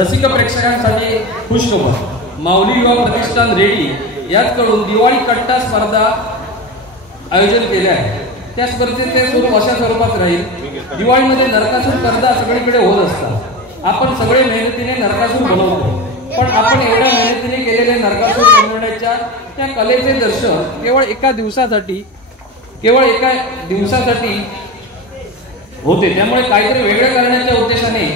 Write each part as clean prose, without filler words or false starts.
रसिक प्रेक्षकांसाठी खुशखबर, माऊली युवा प्रतिष्ठान रेडी याचकडून दिवाळी कट्टा स्पर्धा आयोजन केले आहे। त्या स्पर्धेचे स्वरूप अशा स्वरूपात राहील। दिवाळीमध्ये नरकासूर स्पर्धा सगळीकडे होत असतात। आपण सगळे मेहनतीने नरकासूर बनवतो, पण आपण एवढ्या मेहनतीने केलेले नरकासूर बनवण्याच्या त्या कलेचे दर्शन केवळ एका दिवसासाठी होते। त्यामुळे काहीतरी वेगळं करण्याच्या उद्देशाने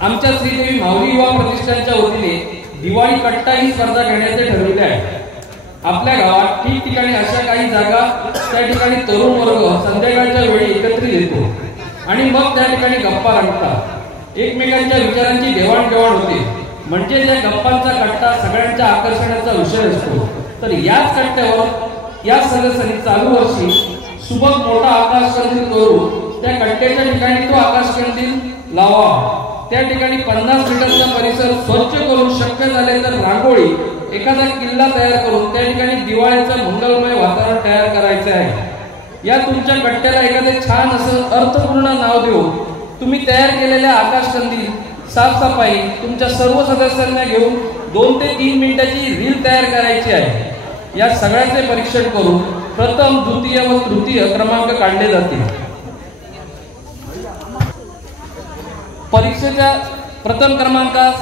आमच्या श्रीदेवी माऊली युवा प्रतिष्ठानच्या वतीने दिवाळी कट्टा ही स्पर्धा घेण्याचे ठरविले आहे। आपल्या गावात ठिकठिकाणी अशा काही जागा त्या ठिकाणी तरुण वर्ग संध्याकाळच्या वेळी एकत्रित येतो आणि मग त्या ठिकाणी गप्पा रंगतात, एकमेकांच्या विचारांची देवाणघेवाण होते। म्हणजे त्या गप्पांचा कट्टा सगळ्यांच्या आकर्षणाचा विषय असतो। तर याच कट्ट्यावर या सदस्यांनी चालू वर्षी सुबक मोठा आकाश कंदील करून त्या कट्ट्याच्या ठिकाणी तो आकाश कंदील लावा। त्या ठिकाणी 50 मीटरचा परिसर स्वच्छ करून शक्य झाले तर रांगोळी एखादा किल्ला तयार करून त्या ठिकाणी दिवाळीचं मंगलमय वातावरण तयार करायचे आहे। या तुमच्या कट्ट्याला एखादे छान असं अर्थपूर्ण नाव देऊन तुम्ही तयार केलेल्या आकाश कंदील साफसफाई तुमच्या सर्व सदस्यांना घेऊन 2 ते 3 मिनिटाची रील तयार करायची आहे। या सगळ्याचे परीक्षण करून प्रथम, द्वितीय व तृतीय क्रमांक काढले जातील। परीक्षेच्या प्रथम क्रमांकास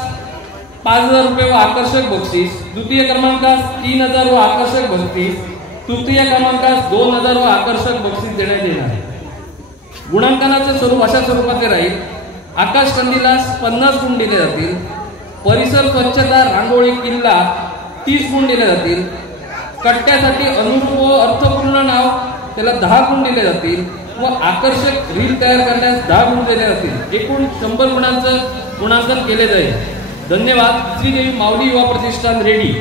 5000 रुपये व आकर्षक बक्षीस, द्वितीय क्रमांकास 3000 व आकर्षक बक्षीस, तृतीय क्रमांकास 2000 व आकर्षक बक्षीस देण्यात येणार आहे। गुणांकनाचे स्वरूप अशा स्वरूपाचे राहील। आकाश कंदीलास 50 गुण दिले जातील, परिसर स्वच्छता रांगोळी किल्ला 30 गुण दिले जातील, कट्ट्यासाठी अनुरूप व अर्थपूर्ण नाव त्याला 10 गुण दिले जातील व आकर्षक रील तयार करण्यास 10 गुण दिले जातील। एकूण 100 गुणांचं गुणांकन केले जाईल। धन्यवाद। श्रीदेवी माऊली युवा प्रतिष्ठान रेडी।